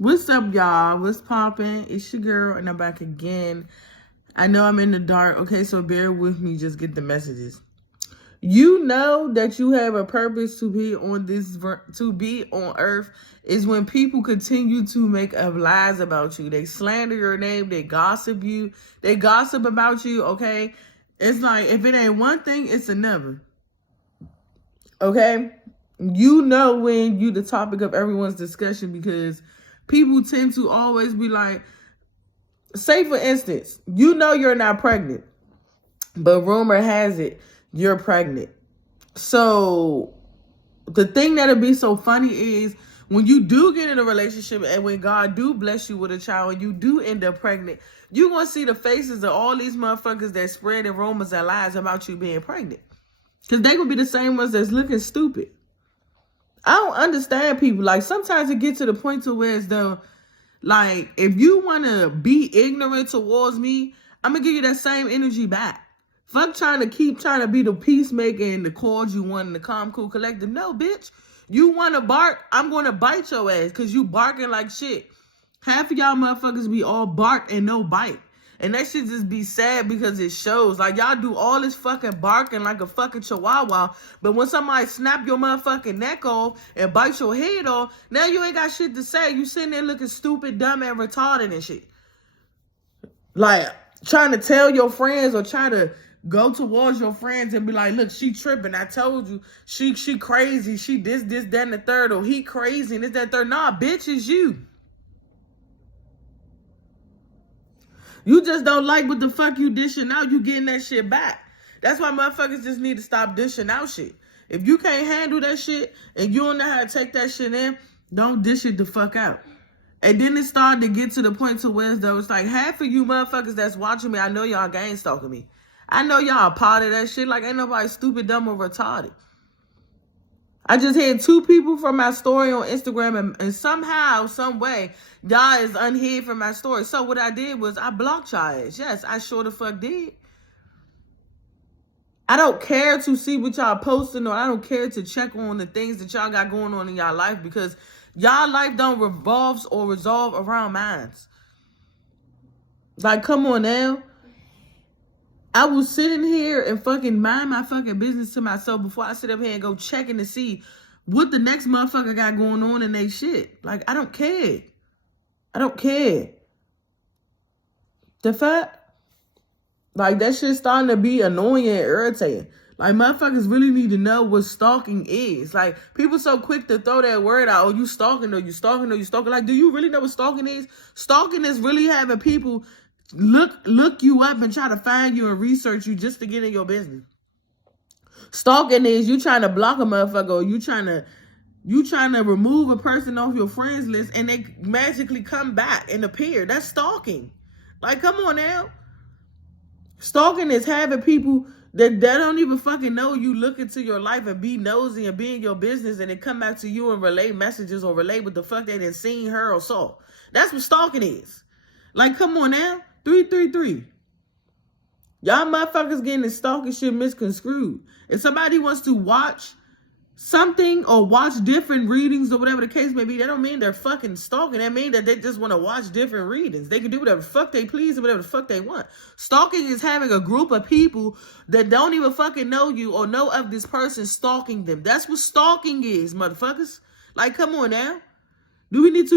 What's up, y'all? What's poppin'? It's your girl, and I'm back again. I know I'm in the dark, okay? So bear with me. Just get the messages. You know that you have a purpose to be on earth is when people continue to make up lies about you. They slander your name. They gossip you. They gossip about you, okay? It's like, if it ain't one thing, it's another. Okay? You know when you the topic of everyone's discussion because people tend to always be like, say for instance, you know you're not pregnant, but rumor has it you're pregnant. So the thing that'll be so funny is when you do get in a relationship and when God do bless you with a child and you do end up pregnant, you gonna see the faces of all these motherfuckers that spreading rumors and lies about you being pregnant. Because they gonna be the same ones that's looking stupid. I don't understand people. Like, sometimes it gets to the point to where it's though, like, if you want to be ignorant towards me, I'm going to give you that same energy back. Fuck trying to be the peacemaker and the cords you want and the calm, cool, collective. No, bitch. You want to bark, I'm going to bite your ass because you barking like shit. Half of y'all motherfuckers be all bark and no bite. And that shit just be sad because it shows. Like, y'all do all this fucking barking like a fucking chihuahua. But when somebody snap your motherfucking neck off and bite your head off, now you ain't got shit to say. You sitting there looking stupid, dumb, and retarded and shit. Like, trying to tell your friends or try to go towards your friends and be like, look, she tripping. I told you. She crazy. She this, that, and the third. Or he crazy and this, that, and third. Nah, bitch, it's you. You just don't like what the fuck you dishing out. You getting that shit back. That's why motherfuckers just need to stop dishing out shit. If you can't handle that shit and you don't know how to take that shit in, don't dish it the fuck out. And then it started to get to the point to where though it's like half of you motherfuckers that's watching me, I know y'all gang stalking me. I know y'all a part of that shit. Like, ain't nobody stupid, dumb, or retarded. I just had 2 people from my story on Instagram and somehow, some way, y'all is unhid from my story. So what I did was I blocked y'all ass. Yes, I sure the fuck did. I don't care to see what y'all posting or I don't care to check on the things that y'all got going on in y'all life because y'all life don't revolve or resolve around mine. Like, come on now. I was sitting here and fucking mind my fucking business to myself before I sit up here and go checking to see what the next motherfucker got going on in they shit. Like, I don't care. I don't care. The fact, like, that shit's starting to be annoying and irritating. Like, motherfuckers really need to know what stalking is. Like, people so quick to throw that word out. Oh, you stalking or you stalking or you stalking. Like, do you really know what stalking is? Stalking is really having people look you up and try to find you and research you just to get in your business. Stalking is you trying to block a motherfucker or you trying to remove a person off your friends list and they magically come back and appear. That's stalking. Like, come on now. Stalking is having people that don't even fucking know you look into your life and be nosy and be in your business and then come back to you and relay messages or relay what the fuck they done seen, her, or saw. That's what stalking is. Like, come on now. 333. Y'all motherfuckers getting this stalking shit misconstrued. If somebody wants to watch something or watch different readings or whatever the case may be, that don't mean they're fucking stalking. That mean that they just want to watch different readings. They can do whatever the fuck they please and whatever the fuck they want. Stalking is having a group of people that don't even fucking know you or know of this person stalking them. That's what stalking is, motherfuckers. Like, come on now. Do we need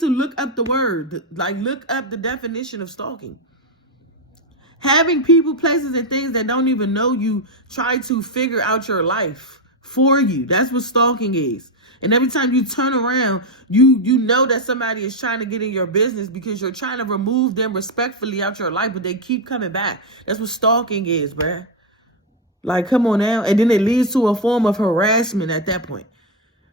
to look up the word? Like, look up the definition of stalking. Having people, places, and things that don't even know you try to figure out your life for you. That's what stalking is. And every time you turn around, you know that somebody is trying to get in your business because you're trying to remove them respectfully out your life, but they keep coming back. That's what stalking is, bruh. Like, come on now. And then it leads to a form of harassment at that point.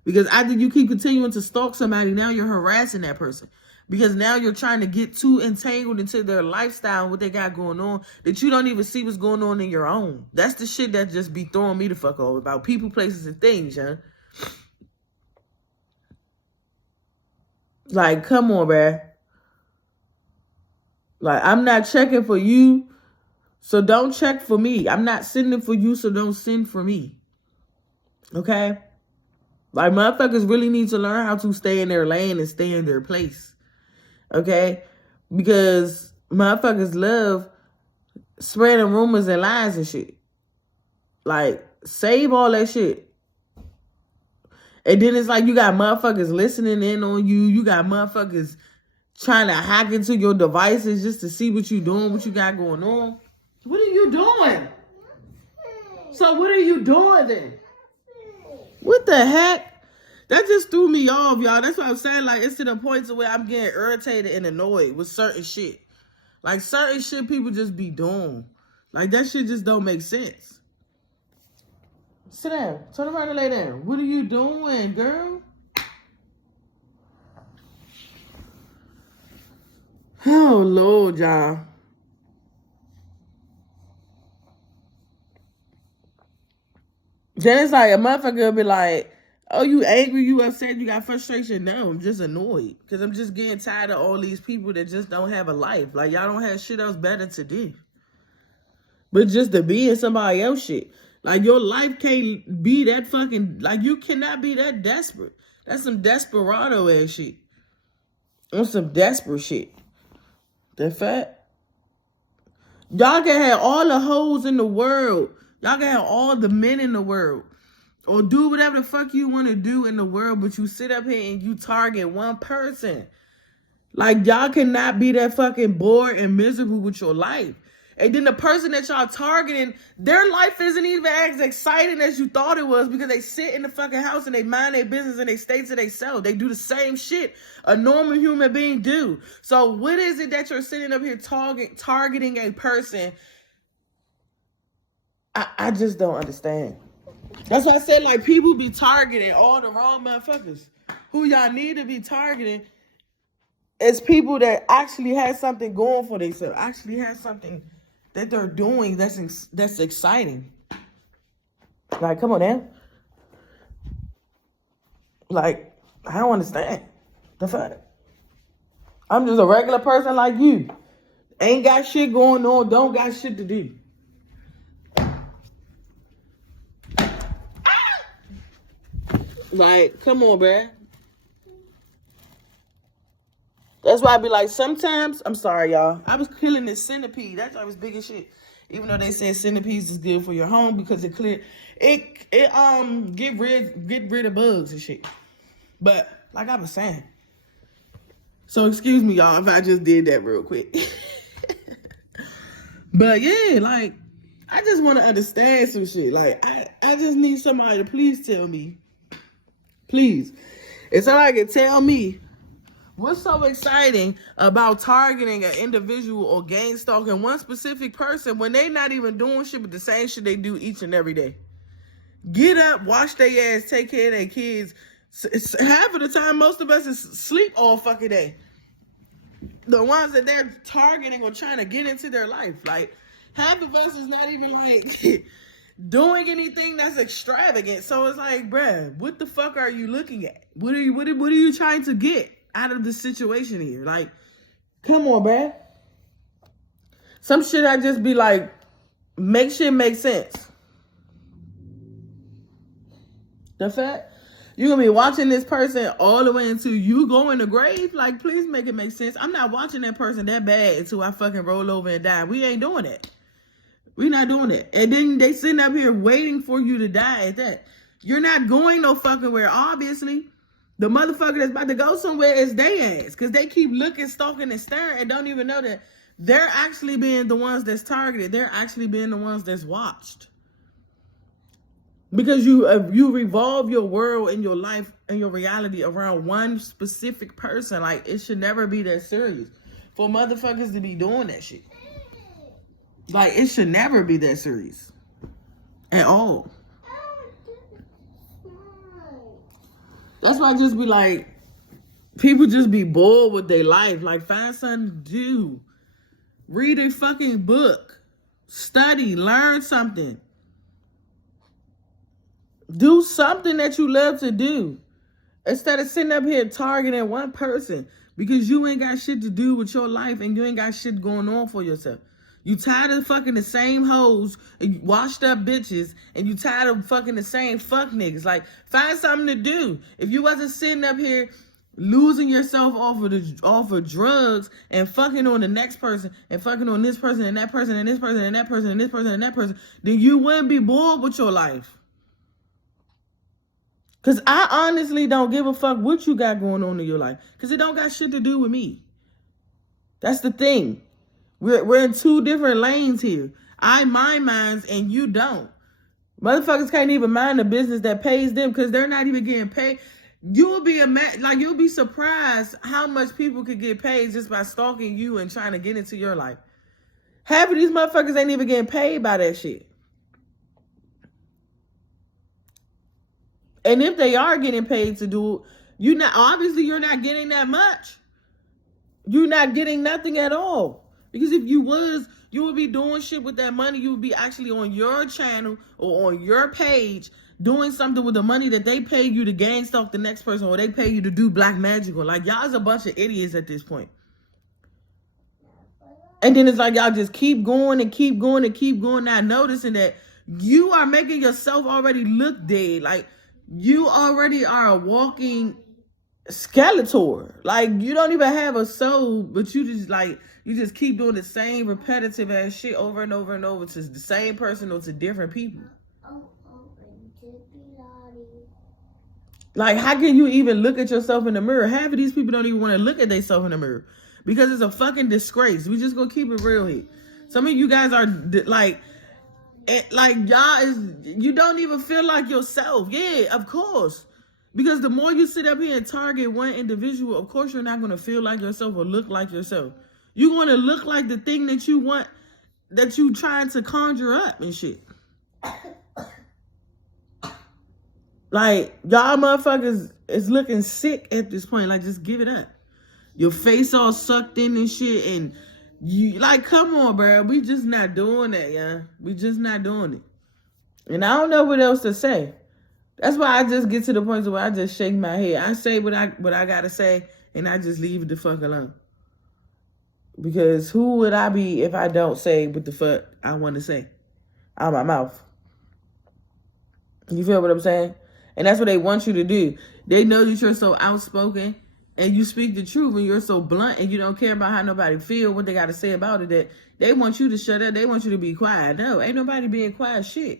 Because after you keep continuing to stalk somebody, now you're harassing that person. Because now you're trying to get too entangled into their lifestyle and what they got going on that you don't even see what's going on in your own. That's the shit that just be throwing me the fuck off about people, places, and things, yeah. Like, come on, bruh. Like, I'm not checking for you, so don't check for me. I'm not sending for you, so don't send for me. Okay? Like, motherfuckers really need to learn how to stay in their lane and stay in their place. Okay? Because motherfuckers love spreading rumors and lies and shit. Like, save all that shit. And then it's like you got motherfuckers listening in on you. You got motherfuckers trying to hack into your devices just to see what you doing, what you got going on. What are you doing? So what are you doing then? What the heck? That just threw me off, y'all. That's what I'm saying. Like, it's to the point to where I'm getting irritated and annoyed with certain shit. Like, certain shit people just be doing. Like, that shit just don't make sense. Sit down. Turn around and lay down. What are you doing, girl? Oh, Lord, y'all. Then it's like a motherfucker will be like, oh, you angry, you upset, you got frustration. No, I'm just annoyed. Because I'm just getting tired of all these people that just don't have a life. Like, y'all don't have shit else better to do. But just to be in somebody else shit. Like, your life can't be that fucking, like, you cannot be that desperate. That's some desperado ass shit. On some desperate shit. The fact. Y'all can have all the hoes in the world. Y'all can have all the men in the world. Or do whatever the fuck you want to do in the world, but you sit up here and you target one person. Like, y'all cannot be that fucking bored and miserable with your life. And then the person that y'all targeting, their life isn't even as exciting as you thought it was because they sit in the fucking house and they mind their business and they stay to themselves. They do the same shit a normal human being do. So what is it that you're sitting up here targeting a person? I just don't understand. That's why I said, like, people be targeting all the wrong motherfuckers. Who y'all need to be targeting is people that actually have something going for themselves, actually have something that they're doing that's exciting. Like, come on now. Like, I don't understand the fact. I'm just a regular person like you. Ain't got shit going on, don't got shit to do. Like, come on, bruh. That's why I be like, sometimes, I'm sorry, y'all. I was killing this centipede. That's why it was big as shit. Even though they said centipedes is good for your home because it get rid of bugs and shit. But like I was saying. So excuse me, y'all, if I just did that real quick. But yeah, like, I just want to understand some shit. Like, I just need somebody to please tell me. Please. If somebody can tell me what's so exciting about targeting an individual or gang stalking one specific person when they not even doing shit but the same shit they do each and every day. Get up, wash their ass, take care of their kids. Half of the time, most of us is sleep all fucking day. The ones that they're targeting or trying to get into their life. Like, half of us is not even, like, doing anything that's extravagant. So it's like, bruh, what the fuck are you looking at? What are you trying to get out of the situation here? Like, come on, bruh. Some shit I just be like, make shit make sense. The fact you're gonna be watching this person all the way until you go in the grave, like, please make it make sense. I'm not watching that person that bad until I fucking roll over and die. We ain't doing that. We not doing it. And then they sitting up here waiting for you to die at that. You're not going no fucking where, obviously. The motherfucker that's about to go somewhere is they ass. Because they keep looking, stalking, and staring and don't even know that they're actually being the ones that's targeted. They're actually being the ones that's watched. Because you revolve your world and your life and your reality around one specific person. Like, it should never be that serious for motherfuckers to be doing that shit. Like, it should never be that serious at all. That's why I just be like, people just be bored with their life. Like, find something to do. Read a fucking book. Study. Learn something. Do something that you love to do. Instead of sitting up here targeting one person because you ain't got shit to do with your life and you ain't got shit going on for yourself. You tired of fucking the same hoes, washed up bitches, and you tired of fucking the same fuck niggas. Like, find something to do. If you wasn't sitting up here losing yourself off of drugs and fucking on the next person and fucking on this person and that person and this person and that person and this person and that person, then you wouldn't be bored with your life. Because I honestly don't give a fuck what you got going on in your life. Because it don't got shit to do with me. That's the thing. We're in two different lanes here. I mind mines and you don't. Motherfuckers can't even mind the business that pays them because they're not even getting paid. You'll be surprised how much people could get paid just by stalking you and trying to get into your life. Half of these motherfuckers ain't even getting paid by that shit. And if they are getting paid to do it, you're not getting that much. You're not getting nothing at all. Because if you was, you would be doing shit with that money. You would be actually on your channel or on your page doing something with the money that they pay you to gang stalk the next person, or they pay you to do black magic, or like y'all's a bunch of idiots at this point. And then it's like y'all just keep going and keep going and keep going, not noticing that you are making yourself already look dead. Like you already are a walking Skeletor. Like you don't even have a soul, but you just keep doing the same repetitive ass shit over and over and over to the same person or to different people. Like how can you even look at yourself in the mirror? Half of these people don't even want to look at themselves in the mirror because it's a fucking disgrace. We just gonna keep it real here. Some of you guys are like you don't even feel like yourself. Yeah, of course. Because the more you sit up here and target one individual, of course you're not going to feel like yourself or look like yourself. You're going to look like the thing that you want, that you trying to conjure up and shit. Like, y'all motherfuckers is looking sick at this point. Like, just give it up. Your face all sucked in and shit. And you, like, come on, bro. We just not doing that, yeah. We just not doing it. And I don't know what else to say. That's why I just get to the point where I just shake my head. I say what I gotta say, and I just leave it the fuck alone. Because who would I be if I don't say what the fuck I want to say out of my mouth? You feel what I'm saying? And that's what they want you to do. They know that you're so outspoken and you speak the truth and you're so blunt and you don't care about how nobody feel, what they got to say about it, that they want you to shut up. They want you to be quiet. No, ain't nobody being quiet shit.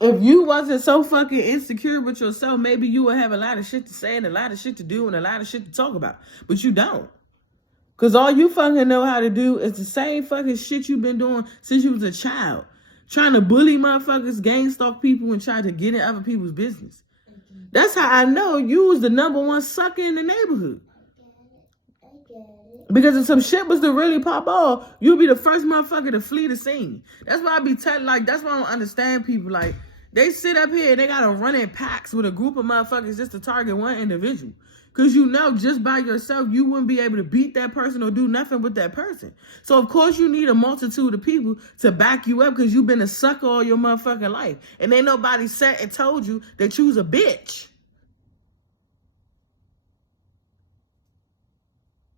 If you wasn't so fucking insecure with yourself, maybe you would have a lot of shit to say and a lot of shit to do and a lot of shit to talk about. But you don't. Because all you fucking know how to do is the same fucking shit you've been doing since you was a child. Trying to bully motherfuckers, gang stalk people, and try to get in other people's business. That's how I know you was the #1 sucker in the neighborhood. Because if some shit was to really pop off, you'll be the first motherfucker to flee the scene. That's why I be telling, like, that's why I don't understand people. Like, they sit up here and they gotta run in packs with a group of motherfuckers just to target one individual. Because you know, just by yourself, you wouldn't be able to beat that person or do nothing with that person. So, of course, you need a multitude of people to back you up because you've been a sucker all your motherfucking life. And ain't nobody sat and told you that you was a bitch.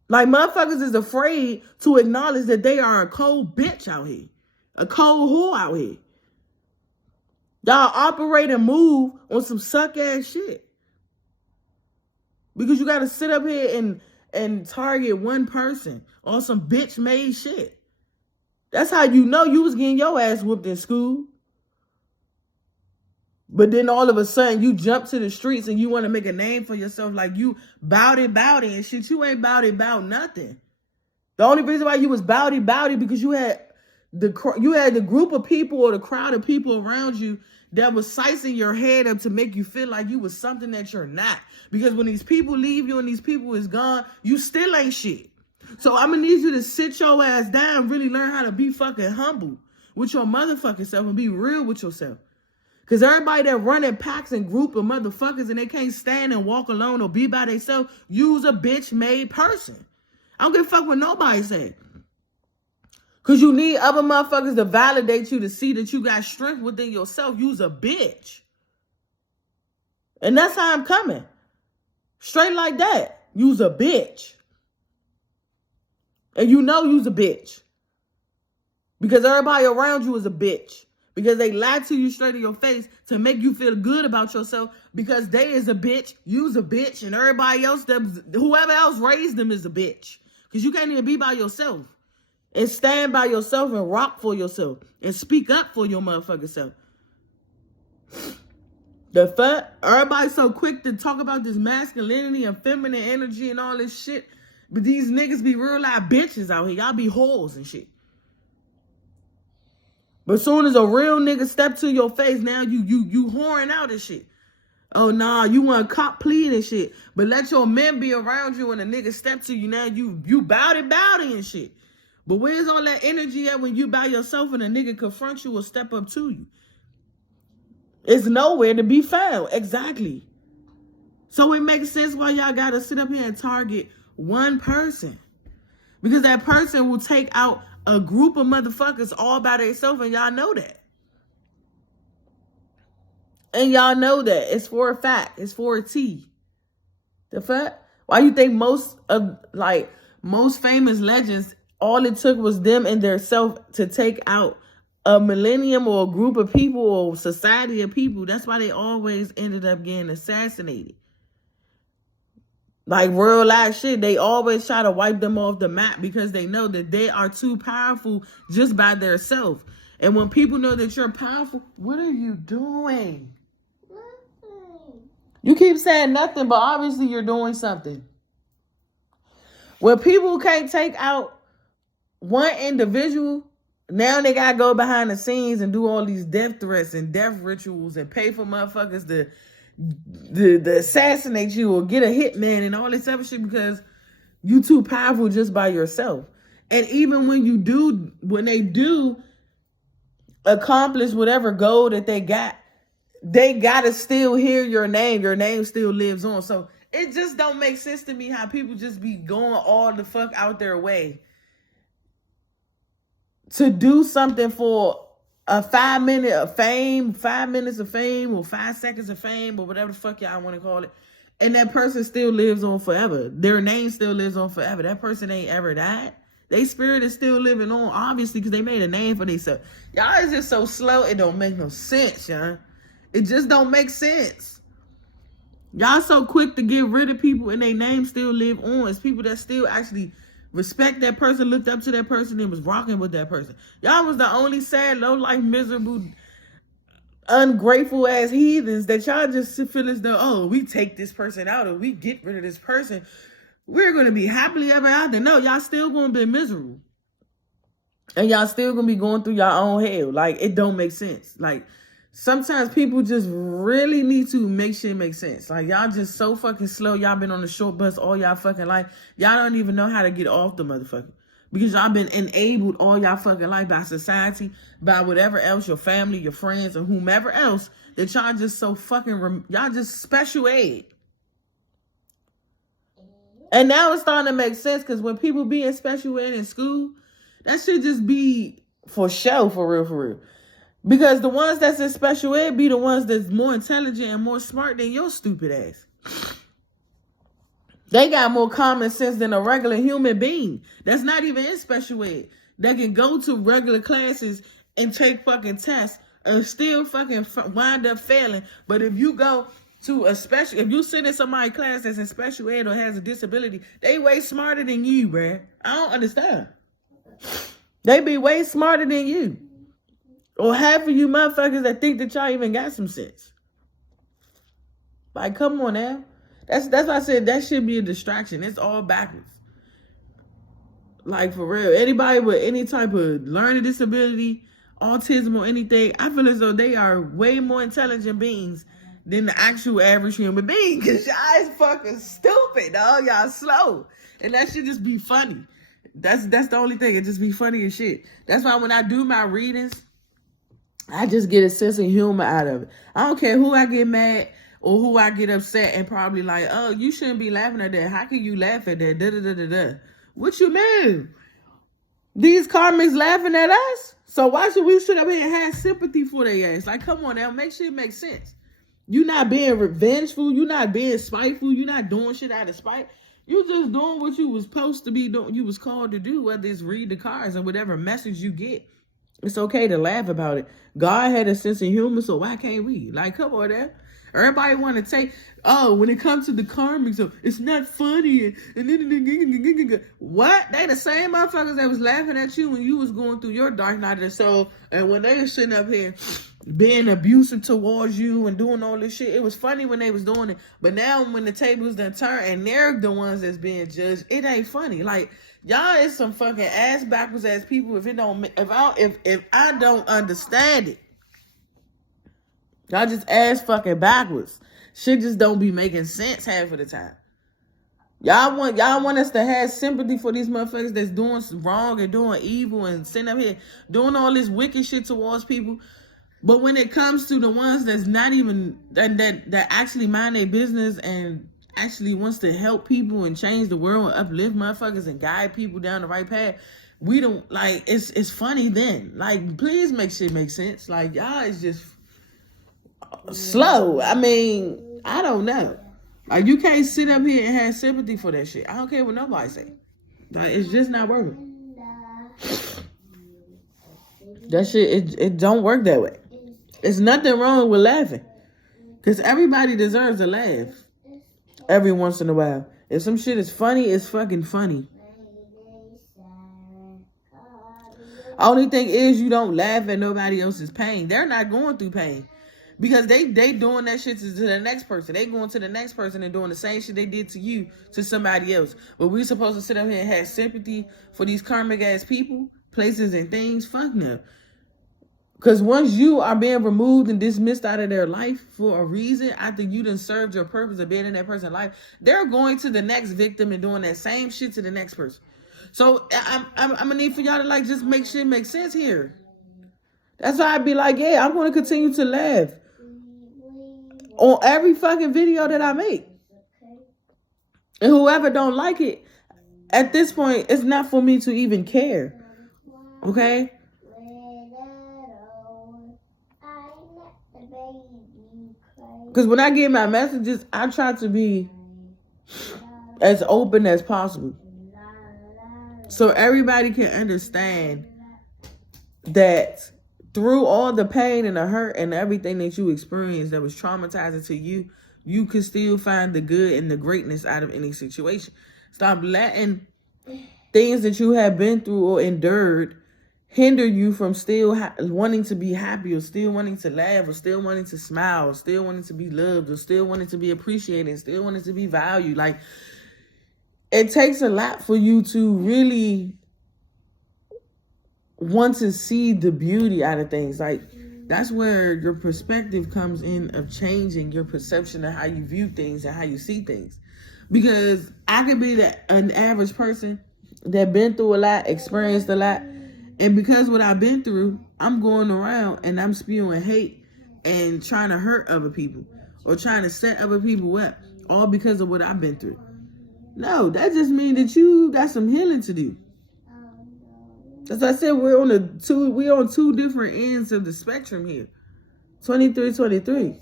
Like, motherfuckers is afraid to acknowledge that they are a cold bitch out here. A cold whore out here. Y'all operate and move on some suck-ass shit. Because you got to sit up here and target one person on some bitch-made shit. That's how you know you was getting your ass whooped in school. But then all of a sudden, you jump to the streets and you want to make a name for yourself like you bout it and shit. You ain't bout nothing. The only reason why you was bout it because you had the group of people or the crowd of people around you that was sizing your head up to make you feel like you was something that you're not. Because when these people leave you and these people is gone, you still ain't shit. So I'm going to need you to sit your ass down and really learn how to be fucking humble with your motherfucking self and be real with yourself. Because everybody that run in packs and group of motherfuckers and they can't stand and walk alone or be by themselves, you's a bitch-made person. I don't give a fuck what nobody say. Because you need other motherfuckers to validate you to see that you got strength within yourself. You's a bitch. And that's how I'm coming. Straight like that. You's a bitch. And you know you's a bitch. Because everybody around you is a bitch. Because they lie to you straight in your face to make you feel good about yourself. Because they is a bitch, you's a bitch, and everybody else, whoever else raised them is a bitch. Because you can't even be by yourself. And stand by yourself and rock for yourself. And speak up for your motherfucking self. The fuck? Everybody's so quick to talk about this masculinity and feminine energy and all this shit. But these niggas be real life bitches out here. Y'all be whores and shit. But as soon as a real nigga step to your face, now you whoring out and shit. Oh, nah, you want cop plead and shit. But let your men be around you when a nigga step to you. Now you bowdy and shit. But where's all that energy at when you by yourself and a nigga confront you or step up to you? It's nowhere to be found. Exactly. So it makes sense why y'all gotta sit up here and target one person. Because that person will take out a group of motherfuckers all by themselves, and y'all know that. And y'all know that. It's for a fact. It's for a T. The fuck? Why you think most famous legends, all it took was them and their self to take out a millennium or a group of people or society of people? That's why they always ended up getting assassinated. Like real life shit, they always try to wipe them off the map because they know that they are too powerful just by their self. And when people know that you're powerful, what are you doing? Nothing. You keep saying nothing, but obviously you're doing something. When people can't take out one individual, now they gotta go behind the scenes and do all these death threats and death rituals and pay for motherfuckers to assassinate you or get a hitman and all this other shit because you too powerful just by yourself. And even when they do accomplish whatever goal that they gotta still hear your name. Your name still lives on. So it just don't make sense to me how people just be going all the fuck out their way to do something for a 5 minute of fame, 5 minutes of fame, or 5 seconds of fame, or whatever the fuck y'all want to call it. And that person still lives on forever. Their name still lives on forever. That person ain't ever died. Their spirit is still living on, obviously, because they made a name for themselves. Y'all is just so slow, it don't make no sense, y'all. It just don't make sense. Y'all so quick to get rid of people and their name still live on. It's people that still actually respect that person, looked up to that person, and was rocking with that person. Y'all was the only sad, low-life, miserable, ungrateful ass heathens that y'all just feel as though, oh, we take this person out or we get rid of this person, we're going to be happily ever after. No, y'all still going to be miserable. And y'all still going to be going through your own hell. Like, it don't make sense. Like, sometimes people just really need to make shit make sense. Like, y'all just so fucking slow. Y'all been on the short bus all y'all fucking life. Y'all don't even know how to get off the motherfucker. Because y'all been enabled all y'all fucking life by society, by whatever else, your family, your friends, or whomever else, that y'all just so fucking, y'all just special ed. And now it's starting to make sense because when people be in special ed in school, that should just be for show, for real. Because the ones that's in special ed be the ones that's more intelligent and more smart than your stupid ass. They got more common sense than a regular human being that's not even in special ed. That can go to regular classes and take fucking tests and still fucking wind up failing. But if you go to a special, if you sit in somebody's class that's in special ed or has a disability, they way smarter than you, bruh. I don't understand. They be way smarter than you. Or half of you motherfuckers that think that y'all even got some sense. Like, come on now. That's why I said that should be a distraction. It's all backwards. Like, for real. Anybody with any type of learning disability, autism, or anything, I feel as though they are way more intelligent beings than the actual average human being. Because y'all is fucking stupid, dog. Y'all slow. And that should just be funny. That's the only thing. It just be funny as shit. That's why when I do my readings, I just get a sense of humor out of it. I don't care who I get mad or who I get upset and probably like, oh, you shouldn't be laughing at that. How can you laugh at that? Da-da-da-da-da. What you mean? These karmics laughing at us? So why should we sit up here and have sympathy for their ass? Like, come on now. Make sure it makes sense. You're not being revengeful. You're not being spiteful. You're not doing shit out of spite. You just doing what you was supposed to be doing. You was called to do, whether it's read the cards or whatever message you get. It's okay to laugh about it. God had a sense of humor, so why can't we? Like, come on there. Everybody want to take, when it comes to the karmic stuff, it's not funny. What? They the same motherfuckers that was laughing at you when you was going through your dark night of the soul, and when they was sitting up here being abusive towards you and doing all this shit. It was funny when they was doing it, but now when the tables done turn and they're the ones that's being judged, it ain't funny. Like, y'all is some fucking ass backwards ass people. If I don't understand it, y'all just ass fucking backwards. Shit just don't be making sense half of the time. Y'all want us to have sympathy for these motherfuckers that's doing wrong and doing evil and sitting up here doing all this wicked shit towards people. But when it comes to the ones that's not even that actually mind their business and actually wants to help people and change the world and uplift motherfuckers and guide people down the right path, we don't like. It's funny then. Like, please make shit make sense. Like, y'all is just slow. I mean, I don't know. Like, you can't sit up here and have sympathy for that shit. I don't care what nobody say. Like, it's just not working. That shit, it don't work that way. There's nothing wrong with laughing. Because everybody deserves a laugh every once in a while. If some shit is funny, it's fucking funny. Only thing is you don't laugh at nobody else's pain. They're not going through pain. Because they doing that shit to the next person. They going to the next person and doing the same shit they did to you to somebody else. But we supposed to sit up here and have sympathy for these karmic ass people, places and things. Fuck no. Because once you are being removed and dismissed out of their life for a reason, after you done served your purpose of being in that person's life, they're going to the next victim and doing that same shit to the next person. So I'm gonna need for y'all to like just make shit make sense here. That's why I'd be like, yeah, I'm going to continue to laugh on every fucking video that I make. And whoever don't like it, at this point, it's not for me to even care. Okay? Because when I get my messages, I try to be as open as possible. So everybody can understand that through all the pain and the hurt and everything that you experienced that was traumatizing to you, you can still find the good and the greatness out of any situation. Stop letting things that you have been through or endured hinder you from still wanting to be happy or still wanting to laugh or still wanting to smile or still wanting to be loved or still wanting to be appreciated, still wanting to be valued. Like, it takes a lot for you to really want to see the beauty out of things. Like, that's where your perspective comes in of changing your perception of how you view things and how you see things. Because I could be an average person that been through a lot, experienced a lot, and because what I've been through, I'm going around and I'm spewing hate and trying to hurt other people or trying to set other people up, all because of what I've been through. No, that just means that you got some healing to do. As I said, we're on two different ends of the spectrum here. 23.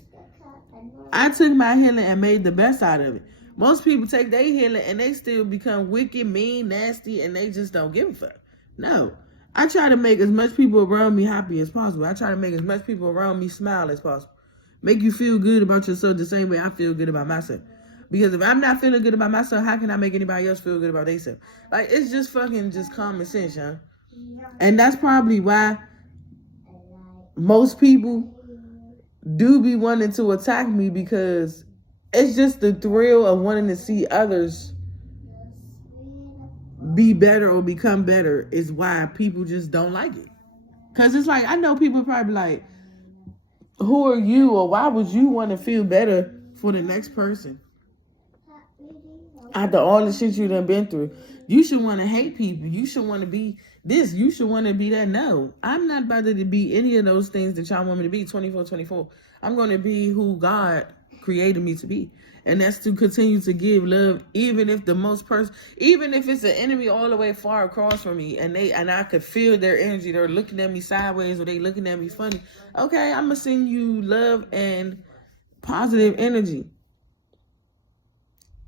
I took my healing and made the best out of it. Most people take their healing and they still become wicked, mean, nasty, and they just don't give a fuck. No. I try to make as much people around me happy as possible. I try to make as much people around me smile as possible. Make you feel good about yourself the same way I feel good about myself. Because if I'm not feeling good about myself, how can I make anybody else feel good about themselves? Like, it's just fucking just common sense, y'all. And that's probably why most people do be wanting to attack me, because it's just the thrill of wanting to see others be better or become better is why people just don't like it. Because it's like, I know people probably like, who are you, or why would you want to feel better for the next person? After all the shit you done been through, you should want to hate people. You should want to be this. You should want to be that. No, I'm not about to be any of those things that y'all want me to be. 24. I'm going to be who God created me to be. And that's to continue to give love, even if even if it's an enemy all the way far across from me, and I could feel their energy. They're looking at me sideways or they looking at me funny. Okay, I'm going to send you love and positive energy.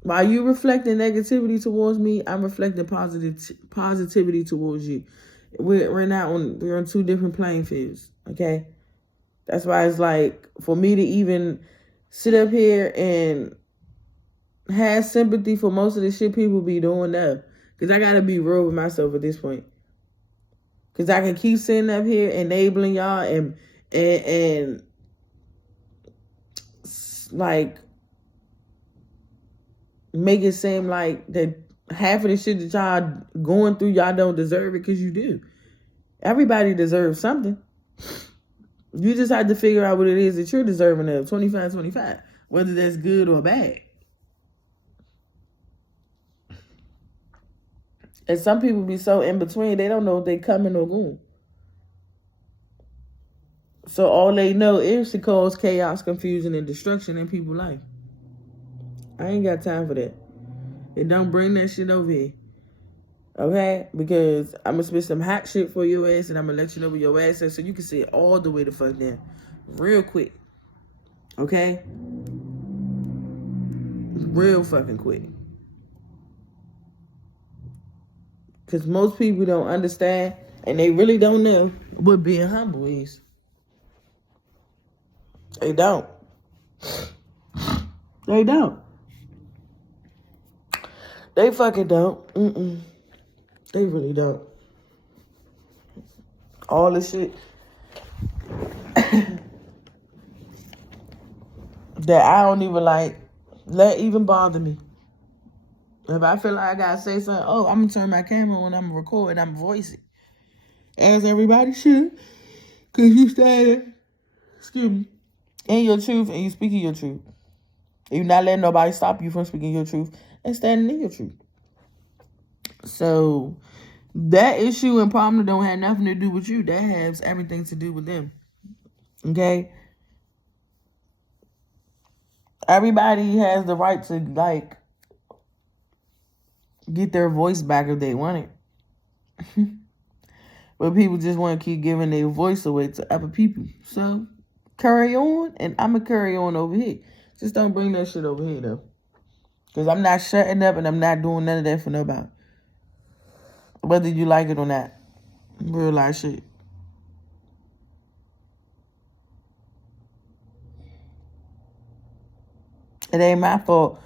While you reflecting negativity towards me, I'm reflecting positivity towards you. We're on two different playing fields. Okay, that's why it's like for me to even sit up here and have sympathy for most of the shit people be doing now, because I gotta be real with myself at this point. Because I can keep sitting up here enabling y'all and like make it seem like that half of the shit that y'all going through, y'all don't deserve it, because you do. Everybody deserves something. You just have to figure out what it is that you're deserving of, 25-25, whether that's good or bad. And some people be so in between, they don't know if they coming or going. So all they know is to cause chaos, confusion, and destruction in people's life. I ain't got time for that. And don't bring that shit over here. Okay? Because I'm going to spit some hot shit for your ass, and I'm going to let you know where your ass is so you can sit all the way the fuck down. Real quick. Okay? Real fucking quick. Because most people don't understand, and they really don't know what being humble is. They don't. They don't. They fucking don't. They really don't. All the shit that I don't even like, let even bother me. If I feel like I gotta say something, I'm gonna turn my camera on, I'm gonna record, and I'm gonna voice it. As everybody should. Because you stand, in your truth, and you speaking your truth. You're not letting nobody stop you from speaking your truth and standing in your truth. So that issue and problem don't have nothing to do with you. That has everything to do with them. Okay? Everybody has the right to, like, get their voice back if they want it. But people just want to keep giving their voice away to other people. So carry on, and I'm going to carry on over here. Just don't bring that shit over here, though. Because I'm not shutting up, and I'm not doing none of that for nobody. Whether you like it or not. Real life shit. It ain't my fault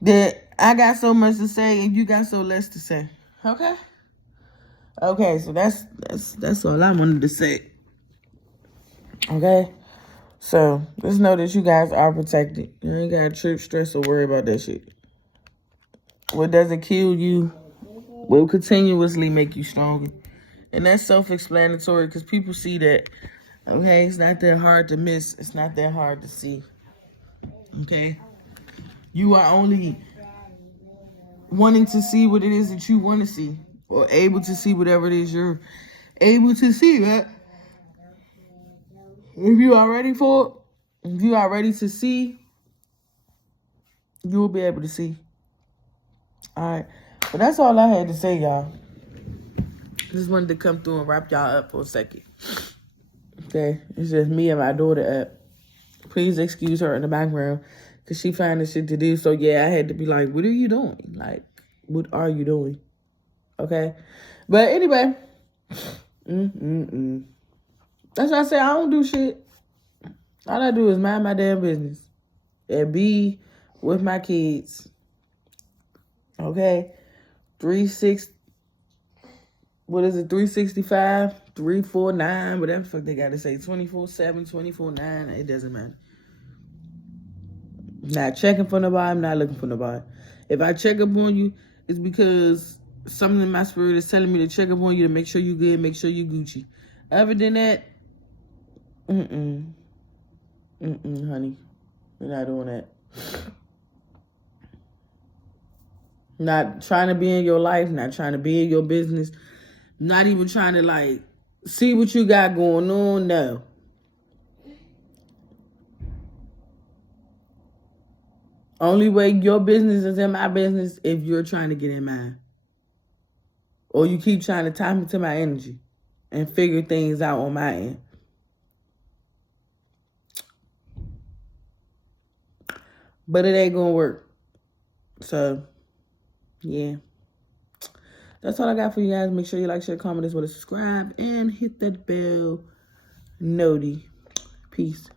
that I got so much to say and you got so less to say. Okay? Okay, so that's all I wanted to say. Okay? So, just know that you guys are protected. You ain't got to trip, stress, or worry about that shit. What doesn't kill you will continuously make you stronger. And that's self-explanatory because people see that. Okay? It's not that hard to miss. It's not that hard to see. Okay? You are only wanting to see what it is that you want to see, or able to see whatever it is you're able to see, right? If you are ready for it, if you are ready to see, you will be able to see. All right. But that's all I had to say, y'all. Just wanted to come through and wrap y'all up for a second. Okay. It's just me and my daughter up. Please excuse her in the background because she finding shit to do. So, yeah, I had to be like, what are you doing? Like, what are you doing? Okay? But anyway. That's why I say I don't do shit. All I do is mind my damn business. And be with my kids. Okay? 365, 349, whatever the fuck they gotta say. 24/7, 24/9. It doesn't matter. Not checking for nobody. I'm not looking for nobody. If I check up on you, it's because something in my spirit is telling me to check up on you to make sure you good, make sure you Gucci. Other than that, honey. We're not doing that. Not trying to be in your life, not trying to be in your business, not even trying to, like, see what you got going on, no. Only way your business is in my business if you're trying to get in mine. Or you keep trying to tap into my energy and figure things out on my end. But it ain't gonna work. So, yeah. That's all I got for you guys. Make sure you like, share, comment, as well as subscribe, and hit that bell. Noti. Peace.